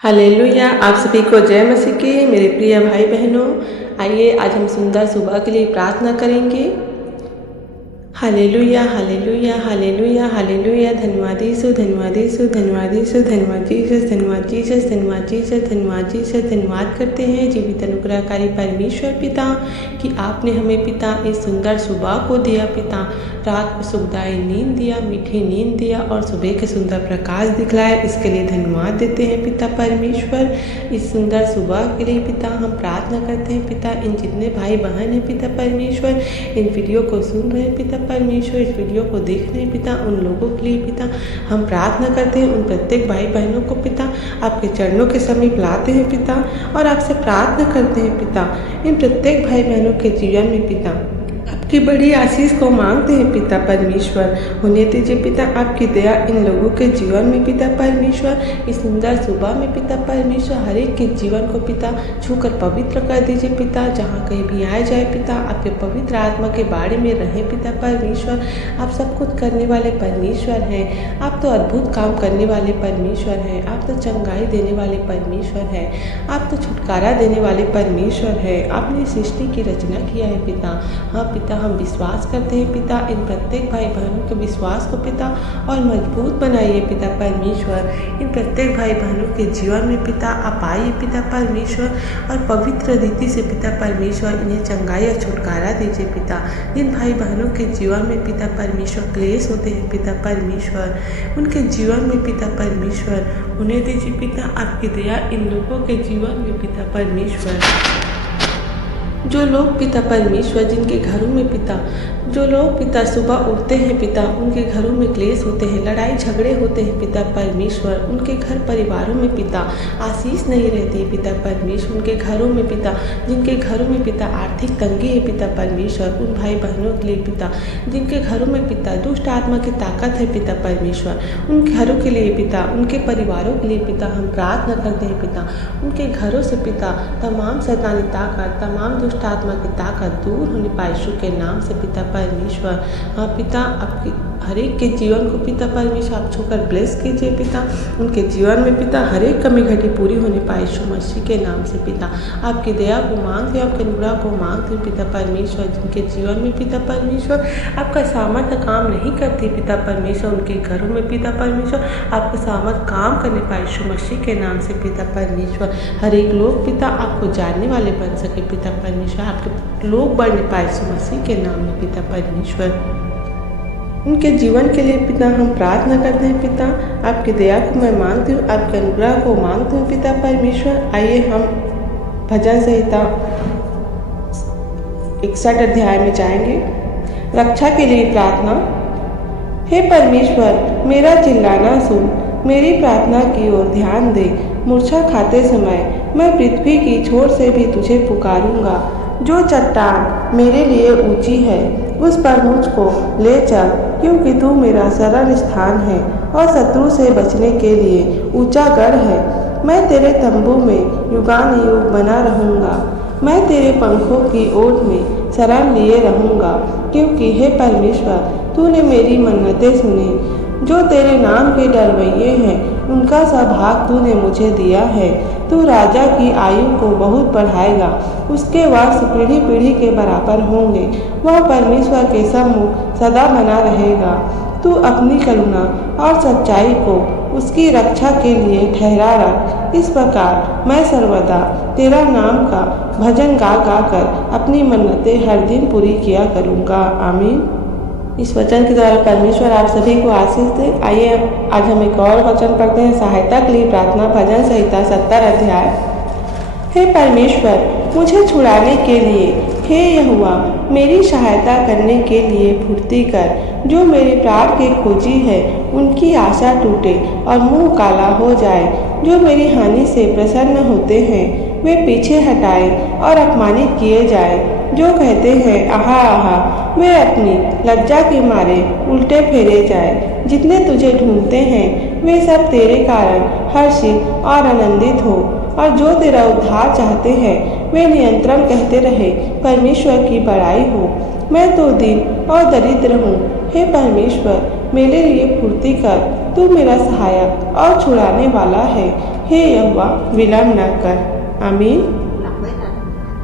Hallelujah. आप सभी को जय मसीह की। मेरे प्रिय भाई बहनों, आइए आज हम सुंदर सुबह के लिए प्रार्थना करेंगे। Hallelujah hallelujah hallelujah hallelujah. धन्यवाद यीशु, धन्यवाद यीशु, धन्यवाद यीशु, धन्यवाद जीसस, धन्यवाद जीसस, धन्यवाद जीसस, धन्यवाद जीसस। धन्यवाद करते हैं जीवित अनुग्रहकारी परमेश्वर पिता कि आपने हमें पिता इस सुंदर सुबह को दिया पिता। रात को सुखदायी नींद दिया, मीठी नींद दिया और सुबह के सुंदर प्रकाश दिखलाया। इसके लिए धन्यवाद देते हैं पिता परमेश्वर। इस सुंदर सुबह के लिए पिता हम प्रार्थना करते हैं पिता। इन जितने भाई बहन हैं पिता परमेश्वर, इन वीडियो को सुन रहे हैं पिता परमेश्वर, इस वीडियो को देख रहे हैं पिता, उन लोगों के लिए पिता हम प्रार्थना करते हैं। उन प्रत्येक भाई बहनों को पिता आपके चरणों के समीप लाते हैं पिता और आपसे प्रार्थना करते हैं पिता। इन प्रत्येक भाई बहनों के जीवन में पिता आपकी बड़ी आशीष को मांगते हैं पिता परमेश्वर। होने दीजिए पिता आपकी दया इन लोगों के जीवन में पिता परमेश्वर। इस सुंदर सुबह में पिता परमेश्वर हर एक के जीवन को पिता छूकर पवित्र कर दीजिए पिता। जहाँ कहीं भी आए जाए पिता आपके पवित्र आत्मा के बारे में रहे पिता परमेश्वर। आप सब कुछ करने वाले परमेश्वर हैं। आप तो अद्भुत काम करने वाले परमेश्वर हैं। आप तो चंगाई देने वाले परमेश्वर हैं। आप तो छुटकारा देने वाले परमेश्वर हैं। आपने सृष्टि की रचना किया है पिता। हाँ पिता, हम विश्वास करते हैं पिता। इन प्रत्येक भाई बहनों के विश्वास को पिता और मजबूत बनाइए पिता परमेश्वर। इन प्रत्येक भाई बहनों के जीवन में पिता आप आइए पिता परमेश्वर और पवित्र रीति से पिता परमेश्वर इन्हें चंगाई और छुटकारा दीजिए पिता। इन भाई बहनों के जीवन में पिता परमेश्वर क्लेश होते हैं पिता परमेश्वर, उनके जीवन में पिता परमेश्वर उन्हें दीजिए पिता आपकी दया इन लोगों के जीवन में पिता परमेश्वर। जो लोग पिता परमेश्वर जिनके घरों में पिता जो लोग पिता सुबह उठते हैं पिता, उनके घरों में क्लेश होते हैं, लड़ाई झगड़े होते हैं पिता परमेश्वर। उनके घर परिवारों में पिता आशीष नहीं रहती है पिता परमेश्वर। उनके घरों में पिता जिनके घरों में पिता आर्थिक तंगी है पिता परमेश्वर, उन भाई बहनों के लिए पिता जिनके घरों में पिता दुष्ट आत्मा की ताकत है पिता परमेश्वर, उन घरों के लिए पिता उनके परिवारों के लिए पिता हम प्रार्थना करते हैं पिता। उनके घरों से पिता तमाम शैतानी ताकत, तमाम दुष्ट आत्मा की ताकत दूर होने पाए यीशु के नाम से पिता परमेश्वर। हाँ पिता, आपके हर एक के जीवन को पिता परमेश्वर आप छूकर ब्लेस कीजिए पिता। उनके जीवन में पिता हर एक कमी घटी पूरी होने पाए यीशु मसीह के नाम से पिता। आपकी दया को मांगते हैं, आपके अनुग्रह को मांगते हैं पिता परमेश्वर। जिनके जीवन में पिता परमेश्वर आपका सामर्थ्य काम नहीं करती पिता परमेश्वर, उनके घरों में पिता परमेश्वर आपका सामर्थ्य काम करने पाए यीशु मसीह के नाम से पिता परमेश्वर। हर एक लोग पिता आपको जानने वाले बन सके पिता परमेश्वर, आपके लोग बढ़ने पाए यीशु मसीह के नाम में पिता परमेश्वर। उनके जीवन के लिए पिता हम प्रार्थना करते हैं पिता। आपकी दया को मैं मांगती हूँ, आपके अनुग्रह को मांगती हूँ पिता परमेश्वर। आइए हम भजन संहिता 61 अध्याय में जाएंगे। रक्षा के लिए प्रार्थना। हे परमेश्वर, मेरा चिल्लाना सुन, मेरी प्रार्थना की ओर ध्यान दे। मूर्छा खाते समय मैं पृथ्वी की छोर से भी तुझे पुकारूंगा। जो चट्टान मेरे लिए ऊंची है उस पर मुझको ले चल, क्योंकि तू मेरा शरण स्थान है और शत्रु से बचने के लिए ऊंचा गढ़ है। मैं तेरे तंबू में युगानुयुग बना रहूँगा। मैं तेरे पंखों की ओट में शरण लिए रहूँगा, क्योंकि हे परमेश्वर तूने मेरी मन्नतें सुनी। जो तेरे नाम के डरवैये हैं उनका सा भाग तूने मुझे दिया है। तू राजा की आयु को बहुत बढ़ाएगा, उसके वर्ष पीढ़ी पीढ़ी के बराबर होंगे। वह परमेश्वर के सम्मुख सदा बना रहेगा। तू अपनी करुणा और सच्चाई को उसकी रक्षा के लिए ठहरा रख। इस प्रकार मैं सर्वदा तेरा नाम का भजन गा गा कर अपनी मन्नतें हर दिन पूरी किया करूँगा। आमीन। इस वचन के द्वारा परमेश्वर आप सभी को आशीष दे। आइए आज हम एक और वचन पढ़ते हैं। सहायता के लिए प्रार्थना। भजन संहिता 70 अध्याय। हे परमेश्वर, मुझे छुड़ाने के लिए, हे यहोवा मेरी सहायता करने के लिए फुर्ती कर। जो मेरे प्राण के खोजी है उनकी आशा टूटे और मुंह काला हो जाए। जो मेरी हानि से प्रसन्न होते हैं वे पीछे हटाए और अपमानित किए जाए। जो कहते हैं आहा आहा, वे अपनी लज्जा के मारे उल्टे फेरे जाए। जितने तुझे ढूंढते हैं वे सब तेरे कारण हर्षित और आनंदित हो, और जो तेरा उद्धार चाहते हैं वे निरंतर कहते रहे परमेश्वर की बड़ाई हो। मैं तो दीन और दरिद्र हूँ, हे परमेश्वर मेरे लिए फुर्ती कर, तू मेरा सहायक और छुड़ाने वाला है। हे यहोवा, विलम्ब न कर। आमीन।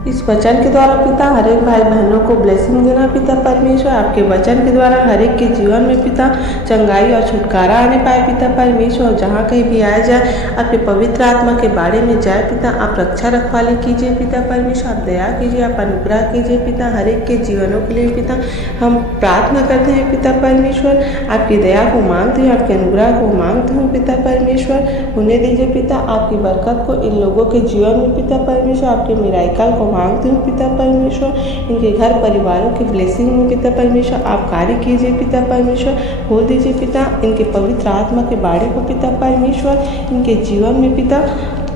इस वचन के द्वारा पिता हर एक भाई बहनों को ब्लेसिंग देना पिता परमेश्वर। आपके वचन के द्वारा हर एक के जीवन में पिता चंगाई और छुटकारा आने पाए पिता परमेश्वर। और जहाँ कहीं भी आया जाए आपके पवित्र आत्मा के बारे में जाए पिता, आप रक्षा रखवाली कीजिए पिता परमेश्वर। आप दया कीजिए, आप अनुग्रह कीजिए पिता हर एक के जीवनों के लिए पिता। हम प्रार्थना करते हैं पिता परमेश्वर, आपकी दया को मांगते हैं, आपके अनुग्रह को मांगते हूँ पिता परमेश्वर। होने दीजिए पिता आपकी बरकत को इन लोगों के जीवन में पिता परमेश्वर। आपके मिराकल को मांगती हूँ पिता परमेश्वर। इनके घर परिवारों की ब्लेसिंग में पिता परमेश्वर आप कार्य कीजिए पिता परमेश्वर। खोल दीजिए पिता इनके पवित्र आत्मा के बाड़े को पिता परमेश्वर। इनके जीवन में पिता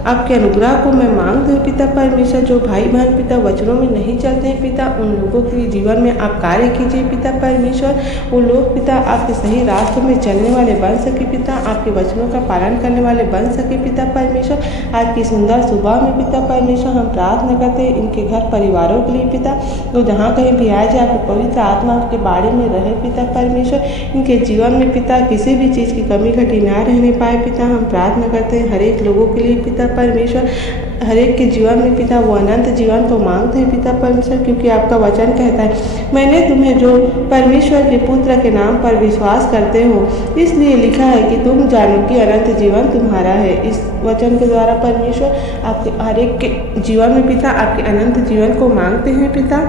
आपके अनुग्रह को मैं मांगती हूँ पिता परमेश्वर। जो भाई बहन पिता वचनों में नहीं चलते हैं पिता, उन लोगों के जीवन में आप कार्य कीजिए पिता परमेश्वर। वो लोग पिता आपके सही रास्तों में चलने वाले बन सके पिता, आपके वचनों का पालन करने वाले बन सके पिता परमेश्वर। आज की सुंदर सुबह में पिता परमेश्वर हम प्रार्थना करते हैं इनके घर परिवारों के लिए पिता। तो जहाँ कहीं भी आए जाए आपके पवित्र आत्मा के बाड़े में रहे पिता परमेश्वर। इनके जीवन में पिता किसी भी चीज़ की कमी घटी ना रहने पाए पिता। हम प्रार्थना करते हैं हर एक लोगों के लिए पिता परमेश्वर। हर एक के जीवन में पिता वो अनंत जीवन को मांगते हैं पिता परमेश्वर, क्योंकि आपका वचन कहता है मैंने तुम्हें जो परमेश्वर के पुत्र के नाम पर विश्वास करते हो, इसलिए लिखा है कि तुम जानो कि अनंत जीवन तुम्हारा है। इस वचन के द्वारा परमेश्वर आपके हर एक के जीवन में पिता आपके अनंत जीवन को मांगते हैं पिता।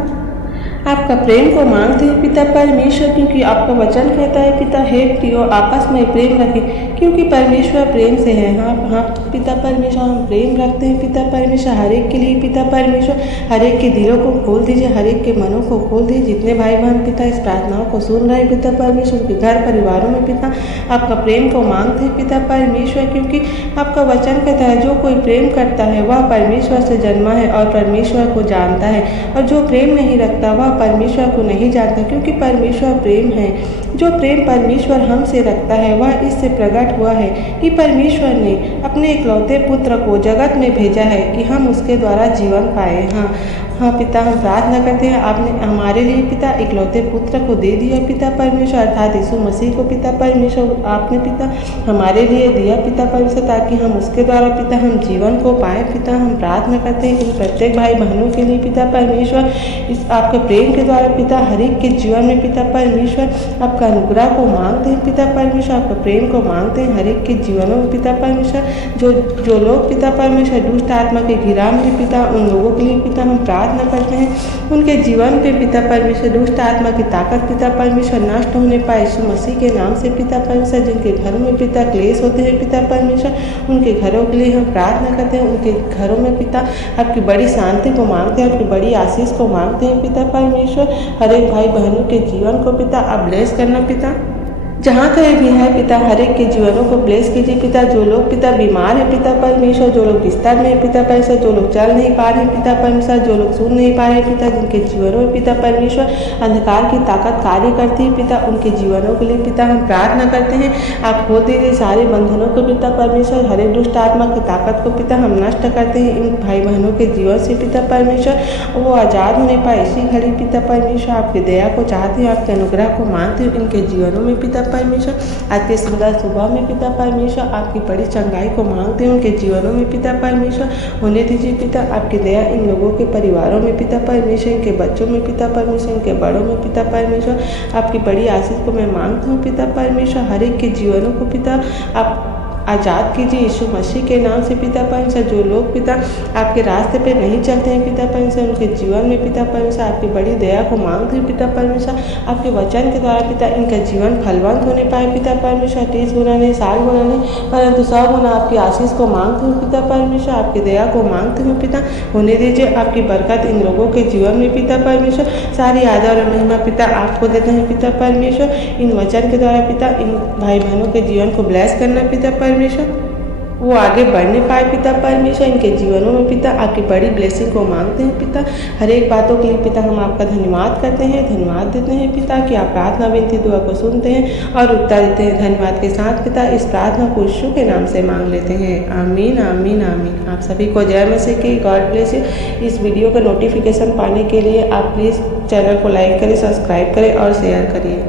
आपका प्रेम को मांगते हैं पिता परमेश्वर, क्योंकि आपका वचन कहता है पिता हे प्रियो आपस में प्रेम रखें, क्योंकि परमेश्वर प्रेम से है। हाँ पिता परमेश्वर हम प्रेम रखते हैं पिता परमेश्वर हर एक के लिए पिता परमेश्वर। हर एक के दिलों को खोल दीजिए, हर एक के मनों को खोल दीजिए। जितने भाई बहन पिता इस प्रार्थनाओं को सुन रहे हैं पिता परमेश्वर, उनके घर परिवारों में पिता आपका प्रेम को मांगते हैं पिता परमेश्वर, क्योंकि आपका वचन कहता है जो कोई प्रेम करता है वह परमेश्वर से जन्मा है और परमेश्वर को जानता है, और जो प्रेम नहीं रखता वह परमेश्वर को नहीं जानता, क्योंकि परमेश्वर प्रेम है। जो प्रेम परमेश्वर हमसे रखता है वह इससे प्रकट हुआ है कि परमेश्वर ने अपने इकलौते पुत्र को जगत में भेजा है कि हम उसके द्वारा जीवन पाए। हाँ पिता हम प्रार्थना करते हैं आपने हमारे लिए पिता इकलौते पुत्र को दे दिया पिता परमेश्वर, अर्थात यीशु मसीह को पिता परमेश्वर आपने पिता हमारे लिए दिया पिता परमेश्वर, ताकि हम उसके द्वारा पिता हम जीवन को पाए पिता। हम प्रार्थना करते हैं इन प्रत्येक भाई बहनों के लिए पिता परमेश्वर। इस आपके प्रेम के द्वारा पिता हर एक के जीवन में पिता परमेश्वर आपका अनुग्रह को मांगते हैं पिता परमेश्वर। आपका प्रेम को मांगते हैं हर एक के जीवनों में पिता परमेश्वर। जो लोग पिता परमेश्वर दुष्ट आत्मा के घिराव में पिता उन लोगों के लिए पिता हम प्रार्थना करते हैं उनके जीवन पे पिता परमेश्वर दुष्ट आत्मा की ताकत पिता परमेश्वर नष्ट होने पाए यीशु मसीह के नाम से पिता परमेश्वर। जिनके घरों में पिता क्लेश होते हैं पिता परमेश्वर, उनके घरों के लिए हम प्रार्थना करते हैं। उनके घरों में पिता आपकी बड़ी शांति को मांगते हैं, आपकी बड़ी आशीष को मांगते हैं पिता परमेश्वर। हर एक भाई बहनों के जीवन को पिता आप ब्लेस करना पिता। जहाँ कहीं भी है पिता हर एक के जीवनों को ब्लेस कीजिए पिता। जो लोग पिता बीमार है पिता परमेश्वर, जो लोग बिस्तर में है पिता परमेश्वर, जो लोग चल नहीं पा रहे हैं पिता परमेश्वर, जो लोग सुन नहीं पा रहे हैं पिता, जिनके जीवनों में पिता परमेश्वर अंधकार की ताकत कार्य करती है पिता, उनके जीवनों के लिए पिता हम प्रार्थना करते हैं आप खोल दीजिए सारे बंधनों को पिता परमेश्वर। हर एक दुष्ट आत्मा की ताकत को पिता हम नष्ट करते हैं इन भाई बहनों के जीवन से पिता परमेश्वर। वो आज़ाद होने पाए इसी घड़ी पिता परमेश्वर। आपकी दया को चाहते हैं, आपके अनुग्रह को मांगते हैं इनके जीवनों में पिता परमेश्वर। आज के सुंदर सुबह में पिता परमेश्वर आपकी बड़ी चंगाई को मांगते हैं उनके जीवनों में पिता परमेश्वर। होने दीजिए पिता आपकी दया इन लोगों के परिवारों में पिता परमेश्वर, इनके बच्चों में पिता परमेश्वर, इनके बड़ों में पिता परमेश्वर। आपकी बड़ी आशीष को मैं मांगती हूँ पिता परमेश्वर। हर एक के जीवनों को पिता आप आज़ाद कीजिए यीशु मसीह के नाम से पिता परमेश्वर। जो लोग पिता आपके रास्ते पे नहीं चलते हैं पिता परमेश्वर, उनके जीवन में पिता परमेश्वर आपकी बड़ी दया को मांगते हैं पिता परमेश्वर। आपके वचन के द्वारा पिता इनका जीवन फलवंत होने पाए पिता परमेश्वर। 30 गुना नहीं 60 गुना नहीं परंतु 100 गुना आपकी आशीष को मांगते हूँ पिता परमेश्वर। आपकी दया को मांगते हूँ पिता। होने दीजिए आपकी बरकत इन लोगों के जीवन में पिता परमेश्वर। सारी आदर और महिमा पिता आपको देते हैं पिता परमेश्वर। इन वचन के द्वारा पिता इन भाई बहनों के जीवन को ब्लेस करना पिता परमेश्वर, वो आगे बढ़ने पाए पिता परमेश्वर। इनके जीवनों में पिता आपकी बड़ी ब्लेसिंग को मांगते हैं पिता। हर एक बातों के लिए पिता हम आपका धन्यवाद करते हैं, धन्यवाद देते हैं पिता कि आप प्रार्थना विनती दुआ को सुनते हैं और उत्तर देते हैं। धन्यवाद के साथ पिता इस प्रार्थना को यीशु के नाम से मांग लेते हैं। आमीन आमीन आमीन। आप सभी को जय मसीह की। God bless you. इस वीडियो का नोटिफिकेशन पाने के लिए आप प्लीज़ चैनल को लाइक करें, सब्सक्राइब करें और शेयर करिए।